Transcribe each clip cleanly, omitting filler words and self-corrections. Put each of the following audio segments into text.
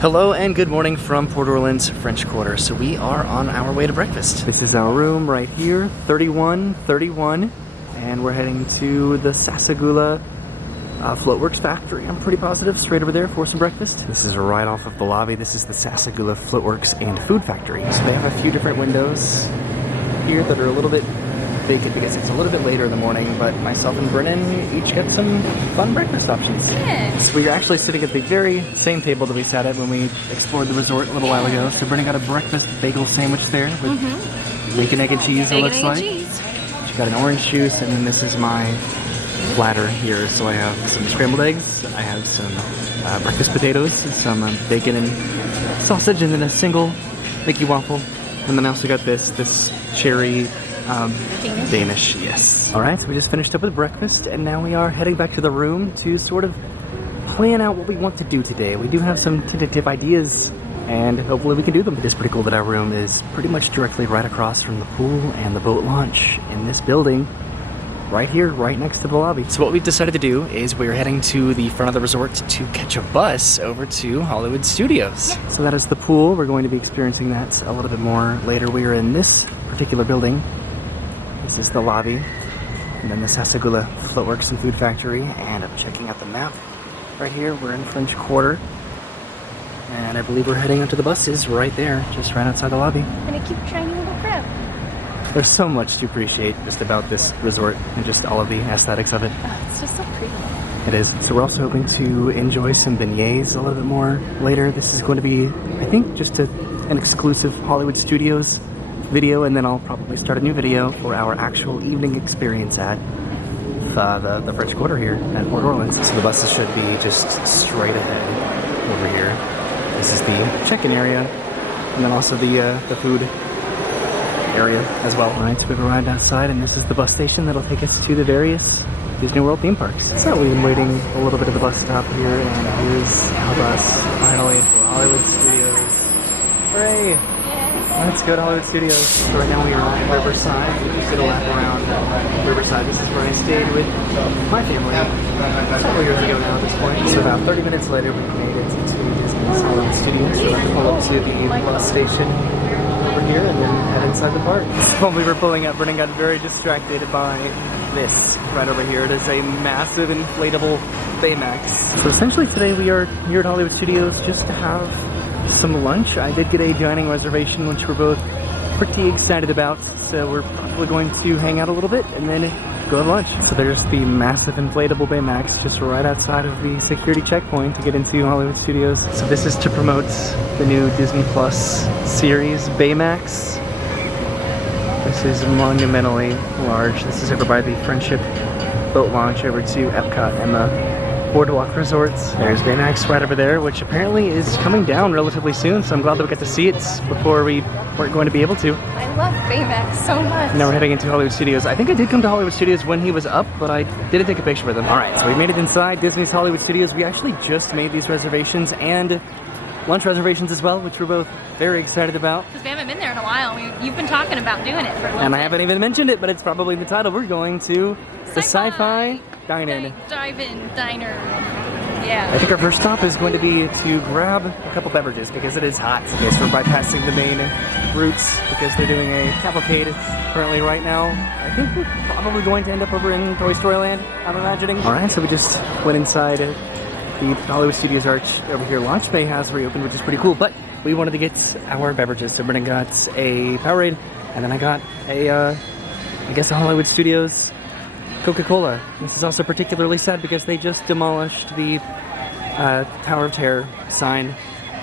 Hello and good morning from Port Orleans, French Quarter. So we are on our way to breakfast. This is our room right here, 3131, and we're heading to the Sasagula Floatworks factory. I'm pretty positive, straight over there for some breakfast. This is right off of the lobby. This is the Sasagula Floatworks and Food Factory. So they have a few different windows here that are a little bit vacant because it's a little bit later in the morning, but myself and Brennan each get some fun breakfast options. Yeah. So we're actually sitting at the very same table that we sat at when we explored the resort a little while ago. So Brennan got a breakfast bagel sandwich there with bacon, egg, and cheese, it looks like. She got an orange juice, and then this is my platter here. So I have some scrambled eggs, I have some breakfast potatoes, some bacon and sausage, and then a single Mickey waffle. And then I also got this cherry Danish, yes. Alright, so we just finished up with breakfast, and now we are heading back to the room to sort of plan out what we want to do today. We do have some tentative ideas, and hopefully we can do them. It is pretty cool that our room is pretty much directly right across from the pool and the boat launch in this building, right here, right next to the lobby. So what we've decided to do is we're heading to the front of the resort to catch a bus over to Hollywood Studios. Yeah. So that is the pool. We're going to be experiencing that a little bit more later. We are in this particular building. This is the lobby, and then the Sasagula Floatworks and Food Factory, and I'm checking out the map right here. We're in French Quarter, and I believe we're heading up to the buses right there, just right outside the lobby. And a cute shiny little crab. There's so much to appreciate just about this resort and just all of the aesthetics of it. Oh, it's just so pretty. It is. So we're also hoping to enjoy some beignets a little bit more later. This is going to be, I think, just an exclusive Hollywood Studios video, and then I'll probably start a new video for our actual evening experience at the French Quarter here at Port Orleans. So the buses should be just straight ahead over here. This is the check-in area, and then also the food area as well. All right, so we've arrived outside, and this is the bus station that'll take us to the various Disney World theme parks. So we've been waiting a little bit at the bus stop here, and here's our bus finally for Hollywood Studios. Hooray! Let's go to Hollywood Studios. So right now we are on Riverside. We just did a lap around Riverside. This is where I stayed with my family several years ago now at this point. So about 30 minutes later we made it to Disney's Hollywood Studios. So we're going to pull up to the bus station over here and then head inside the park. When we were pulling up, Brennan got very distracted by this right over here. It is a massive inflatable Baymax. So essentially today we are here at Hollywood Studios just to have some lunch. I did get a dining reservation, which we're both pretty excited about, so we're probably going to hang out a little bit and then go have lunch. So there's the massive inflatable Baymax just right outside of the security checkpoint to get into Hollywood Studios. So this is to promote the new Disney Plus series Baymax. This is monumentally large. This is over by the Friendship boat launch over to Epcot and the Boardwalk Resorts. There's Baymax right over there, which apparently is coming down relatively soon, so I'm glad that we got to see it before we weren't going to be able to. I love Baymax so much. Now we're heading into Hollywood Studios. I think I did come to Hollywood Studios when he was up, but I didn't take a picture with him. Alright, so we made it inside Disney's Hollywood Studios. We actually just made these reservations and lunch reservations as well, which we're both very excited about. Because we haven't been there in a while. You've been talking about doing it for a little And bit. I haven't even mentioned it, but it's probably the title. We're going to the Sci-Fi Dine-In. Drive-in diner. Yeah. I think our first stop is going to be to grab a couple beverages because it is hot. Okay, so we're bypassing the main routes because they're doing a cavalcade currently right now. I think we're probably going to end up over in Toy Story Land, I'm imagining. Alright, so we just went inside the Hollywood Studios Arch over here. Launch Bay has reopened, which is pretty cool, but we wanted to get our beverages. So Brennan got a Powerade, and then I got a Hollywood Studios Coca-Cola. This is also particularly sad because they just demolished the Tower of Terror sign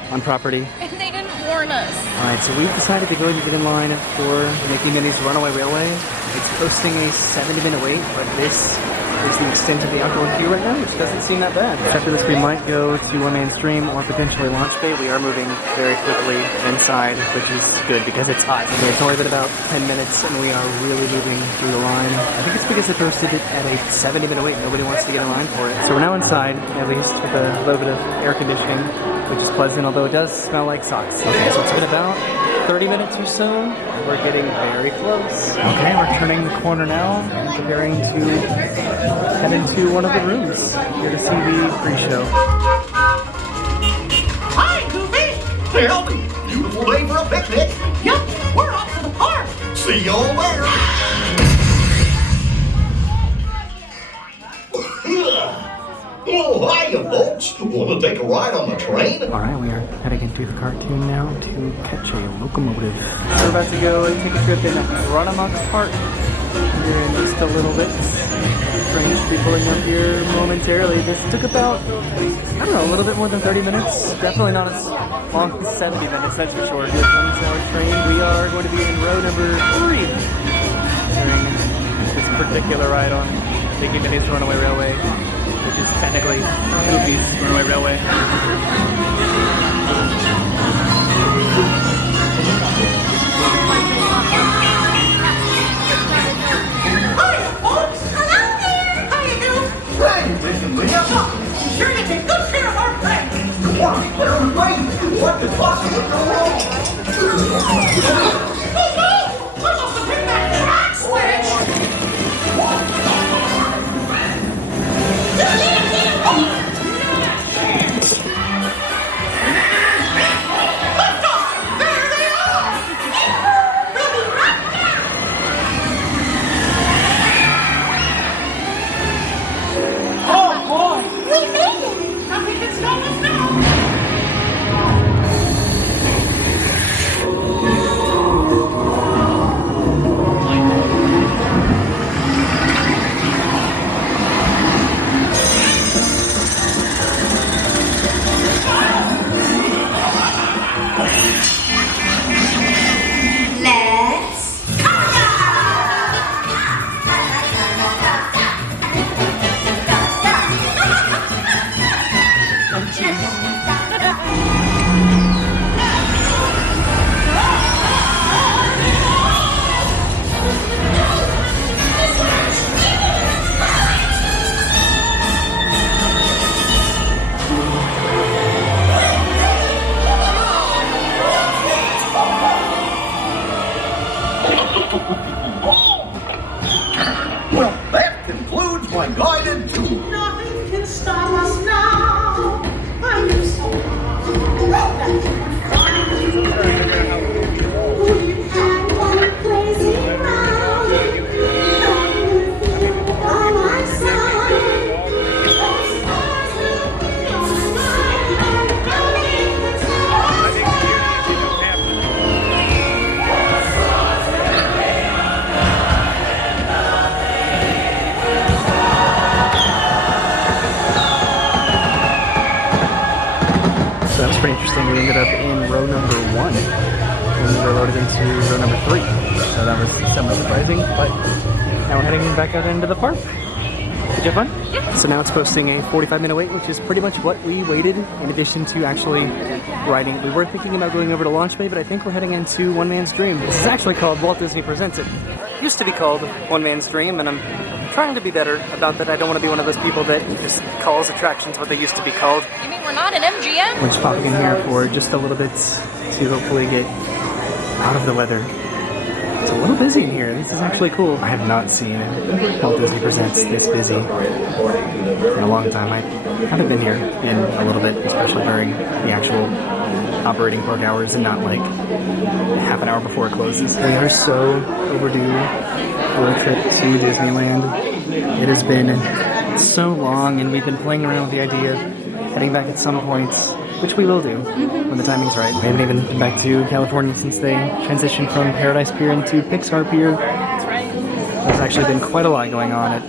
on property. And they didn't warn us. Alright, so we've decided to go ahead and get in line for Minnie's Runaway Railway. It's posting a 70-minute wait, but this is the extent of the outdoor queue right now, which doesn't seem that bad. After this, we might go to One Man Stream or potentially Launch Bay. We are moving very quickly inside, which is good because it's hot. Okay, it's only been about 10 minutes and we are really moving through the line. I think it's because they posted it at a 70-minute wait. Nobody wants to get in line for it. So we're now inside, at least with a little bit of air conditioning, which is pleasant, although it does smell like socks. Okay, so it's been about 30 minutes or so. We're getting very close. Okay, we're turning the corner now and preparing to head into one of the rooms here to see the pre-show. Hi, Cooper! Howdy, beautiful day for a picnic. Yep, we're off to the park. See y'all there. Oh, hiya, folks. Want to take a ride on the train? Alright, we are heading into the cartoon now to catch a locomotive. We're about to go and take a trip in Runaway Park here in just a little bit. Train should be pulling up here momentarily. This took about, I don't know, a little bit more than 30 minutes. Definitely not as long as 70 minutes, that's for sure. Here's 1 hour train. We are going to be in row number 3 during this particular ride on Mickey Minnie's Runaway Railway, which is technically Goofy's Runaway Railway. Sure to take good care of our friends. You want to be better than me? What could possibly go wrong? Oh no! I must have hit that crack switch! Lift off! There they are! We'll be right back! Oh boy! We made it! Nothing can stop us now! Well, that concludes my guided tour. Nothing can stop us now. I am so We've had one crazy round. Nothing will feel on our side. Those stars will be on night. And nothing can stop us now. So that was pretty interesting. We ended up in row number 1 when we were loaded into row number 3. So that was somewhat surprising, but now we're heading back out into the park. Did you have fun? Yeah. So now it's posting a 45-minute wait, which is pretty much what we waited in addition to actually riding. We were thinking about going over to Launch Bay, but I think we're heading into One Man's Dream. This is actually called Walt Disney Presents It. It used to be called One Man's Dream, and I'm trying to be better about that. I don't want to be one of those people that just calls attractions what they used to be called. You mean we're not an MGM? We're just popping in here for just a little bit to hopefully get out of the weather. It's a little busy in here. This is actually cool. I have not seen Walt Disney Presents this busy in a long time. I haven't been here in a little bit, especially during the actual operating park hours and not like half an hour before it closes. We are so overdue for a trip to Disneyland. It has been so long and we've been playing around with the idea of heading back at some points, which we will do when the timing's right. We haven't even been back to California since they transitioned from Paradise Pier into Pixar Pier. That's right. There's actually been quite a lot going on at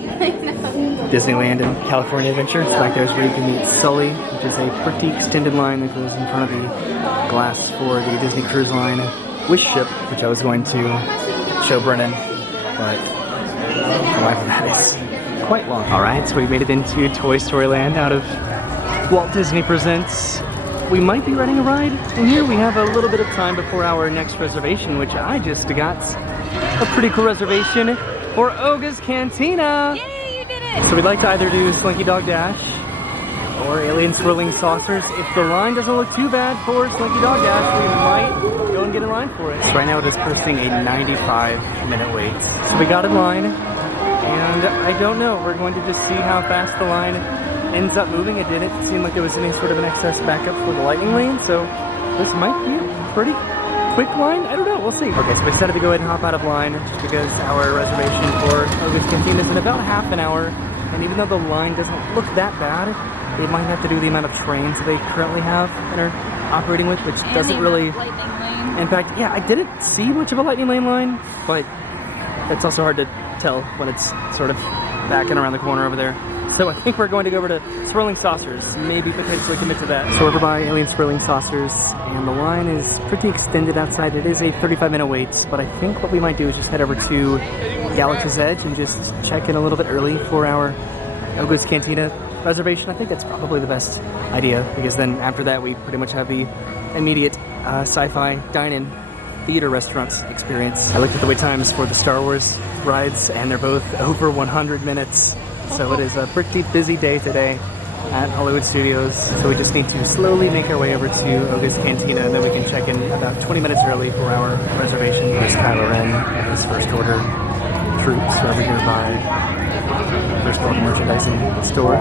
Disneyland and California Adventure. So back there's where you can meet Sully, which is a pretty extended line that goes in front of the glass for the Disney Cruise Line Wish Ship, which I was going to show Brennan, but the life of that is quite long. Alright, so we made it into Toy Story Land out of Walt Disney Presents. We might be running a ride in here. We have a little bit of time before our next reservation, which I just got a pretty cool reservation for Oga's Cantina. Yay, you did it! So we'd like to either do Slinky Dog Dash or Alien Swirling Saucers. If the line doesn't look too bad for Slinky Dog Dash, we might go and get in line for it. So right now it is posting a 95-minute wait. So we got in line, and I don't know. We're going to just see how fast the line ends up moving. It didn't seem like there was any sort of an excess backup for the lightning lane, so this might be a pretty quick line. I don't know, we'll see. Okay, so we decided to go ahead and hop out of line just because our reservation for Oyby's Cantina is in about half an hour. And even though the line doesn't look that bad, they might have to do the amount of trains that they currently have and are operating with, which doesn't really... Lightning lane. In fact, yeah, I didn't see much of a lightning lane line, but it's also hard to tell when it's sort of back and around the corner over there. So I think we're going to go over to Swirling Saucers, maybe potentially commit to that. So we're over by Alien Swirling Saucers, and the line is pretty extended outside. It is a 35-minute wait, but I think what we might do is just head over to Galaxy's Edge and just check in a little bit early for our Oyby's Cantina reservation. I think that's probably the best idea, because then after that we pretty much have the immediate Sci-Fi Dine-In theater restaurants experience. I looked at the wait times for the Star Wars rides, and they're both over 100 minutes. So it is a pretty busy day today at Hollywood Studios. So we just need to slowly make our way over to Oyby's Cantina, and then we can check in about 20 minutes early for our reservation. There's Kylo Ren and his First Order troops over here by First Order merchandising store.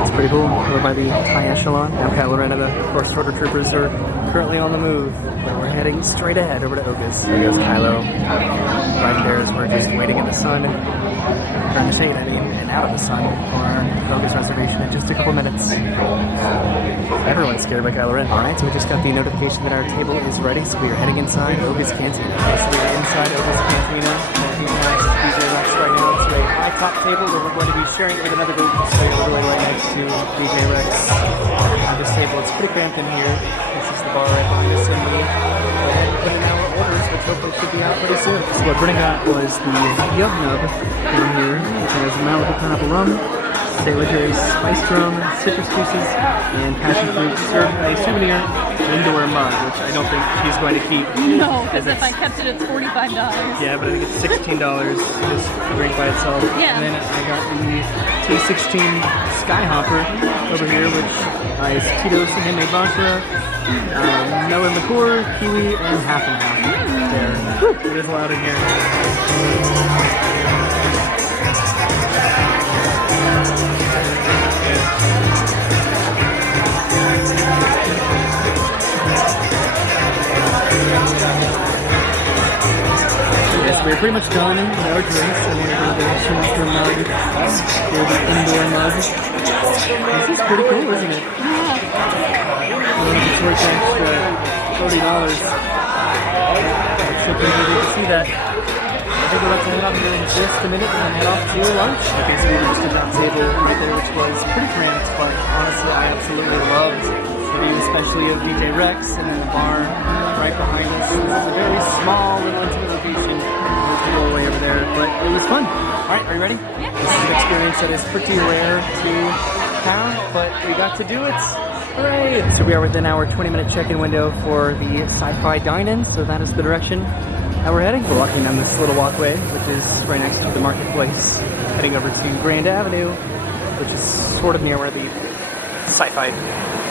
It's pretty cool. Over by the High Echelon. Now Kylo Ren and the First Order troopers are currently on the move, but we're heading straight ahead over to Oyby's. There goes Kylo. Right there as we're just waiting in the sun. Trying to shade, and out of the sun for our Oyby's reservation in just a couple minutes. Everyone's scared by Kylo Ren. Alright, so we just got the notification that our table is ready, so we are heading inside Oyby's Cantina. So we are inside Oyby's Cantina. DJ Rex right now. It's a high top table where we're going to be sharing it with another group. So we're literally right next to DJ Rex. This table, it's pretty cramped in here. This is the bar right behind us, and we put in our orders, which hopefully should be out pretty soon. So what Brennan got was the Yub Nub in here, which has Malibu pineapple rum, Sailor Jerry's spiced rum, citrus juices, and passion fruit served in a souvenir indoor mug, which I don't think he's going to keep. No, because if I kept it, it's $45. Yeah, but I think it's $16 just to drink by itself. Yeah. And then I got the T16 Skyhopper over here, which is Tito's handmade vodka, melon liqueur, kiwi, and half and half. There. Whew, it is loud in here. Yes, we're pretty much done with our drinks, and we're going to change from mug to the indoor mug. This is pretty cool, isn't it? It's worth extra $30. So pretty good to see that. I think we're about to head off here in just a minute and then head off to lunch. Okay, so we were just at that table right there, which was pretty cramped, but honestly I absolutely loved the view, especially of DJ Rex and then the bar right behind us. This is a very small little intimate location. There's the doorway over there, but it was fun. Alright, are you ready? Yeah. This is an experience that is pretty rare to have, but we got to do it. Hooray! So we are within our 20-minute check-in window for the Sci-Fi Dine-In, so that is the direction that we're heading. We're walking down this little walkway, which is right next to the marketplace, heading over to Grand Avenue, which is sort of near where the Sci-Fi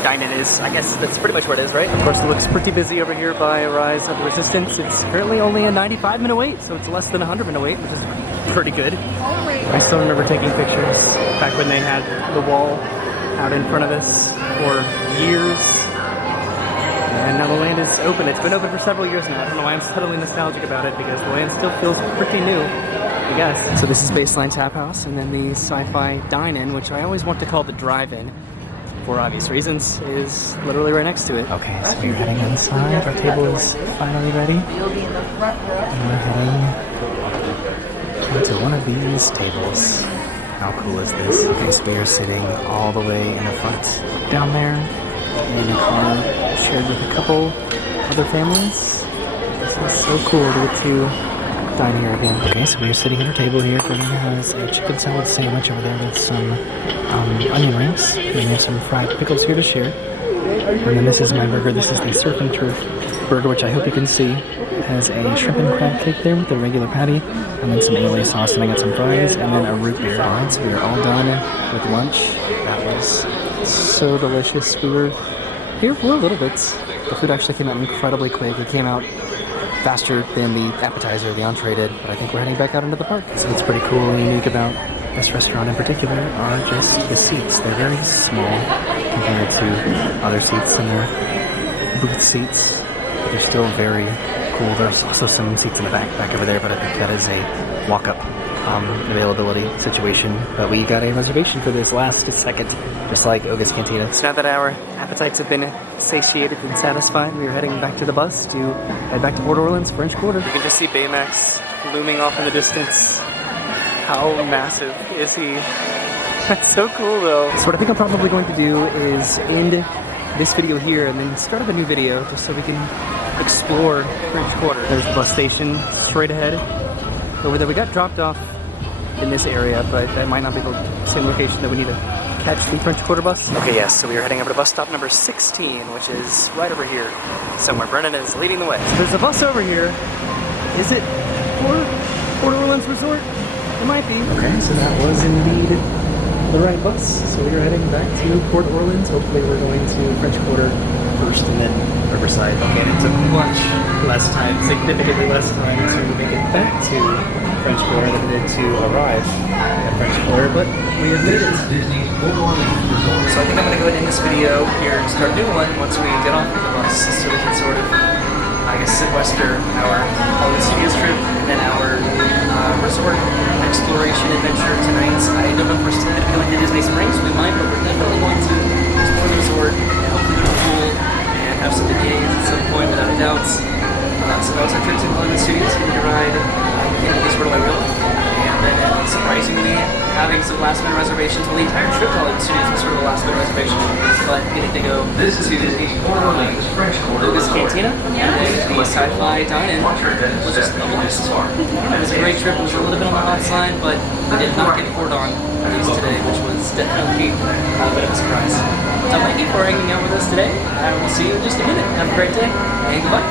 Dine-In is. I guess that's pretty much where it is, right? Of course, it looks pretty busy over here by Rise of the Resistance. It's currently only a 95-minute wait, so it's less than a 100-minute wait, which is pretty good. I still remember taking pictures back when they had the wall out in front of us for years. And now the land is open. It's been open for several years now. I don't know why I'm suddenly nostalgic about it, because the land still feels pretty new, I guess. So this is Baseline Tap House, and then the Sci-Fi Dine-In, which I always want to call the drive-in, for obvious reasons, is literally right next to it. Okay, so we're heading inside. Our table is finally ready. And we're heading into one of these tables. How cool is this? Okay, so we are sitting all the way in the front down there in a car shared with a couple other families. This is so cool to get to dine here again. Okay, so we are sitting at our table here. Brennan has a chicken salad sandwich over there with some onion rings. And we have some fried pickles here to share. And then this is my burger. This is the Surf and Turf burger, which I hope you can see. It has a shrimp and crab cake there with a regular patty, and then some aioli sauce, and I got some fries, and then a root beer. Alright, so we are all done with lunch. That was so delicious. We were here for a little bit. The food actually came out incredibly quick. It came out faster than the appetizer, the entree did, but I think we're heading back out into the park. So what's pretty cool and unique about this restaurant in particular are just the seats. They're very small compared to other seats, and they're booth seats. They're still very cool. There's also some seats in the back over there, but I think that is a walk-up availability situation. But we got a reservation for this last second, just like Oyby's Cantina. So now that our appetites have been satiated and satisfied, we are heading back to the bus to head back to Port Orleans, French Quarter. You can just see Baymax looming off in the distance. How massive is he? That's so cool though. So what I think I'm probably going to do is end this video here and then start up a new video just so we can explore French Quarter. There's the bus station straight ahead. Over there, we got dropped off in this area, but that might not be the same location that we need to catch the French Quarter bus. Okay, yes, so we are heading over to bus stop number 16, which is right over here somewhere. Brennan is leading the way. So there's a bus over here. Is it for Port Orleans Resort? It might be. Okay, so that was indeed the right bus. So we are heading back to Port Orleans. Hopefully we're going to French Quarter first and then Riverside. Okay, and it took much less time, significantly less time to make it back to French Quarter than it did to arrive at French Quarter, but we have made it. So I think I'm going to go ahead and end this video here and start a new one once we get off of the bus so we can sort of, I guess, sequester our Hollywood Studios trip and then our resort exploration adventure tonight. I don't know if we're still going to be going to Disney Springs. We might, but we're definitely going to explore the resort and hopefully go to the pool and have some beignets at some point without a doubt. So that was our trip to Hollywood Studios. We can ride this Runaway Rail. And then surprisingly, having some last minute reservations. Well, the entire trip to Hollywood Studios was sort of a last minute reservation. But getting to go to Oyby's Cantina and the Sci-Fi Dine-In was just a blast. It was a great trip. It was a little bit on the hot side, but we did not get poured on these today, which was definitely a bit of a surprise. So thank you for hanging out with us today. I will see you in just a minute. Have a great day, and goodbye.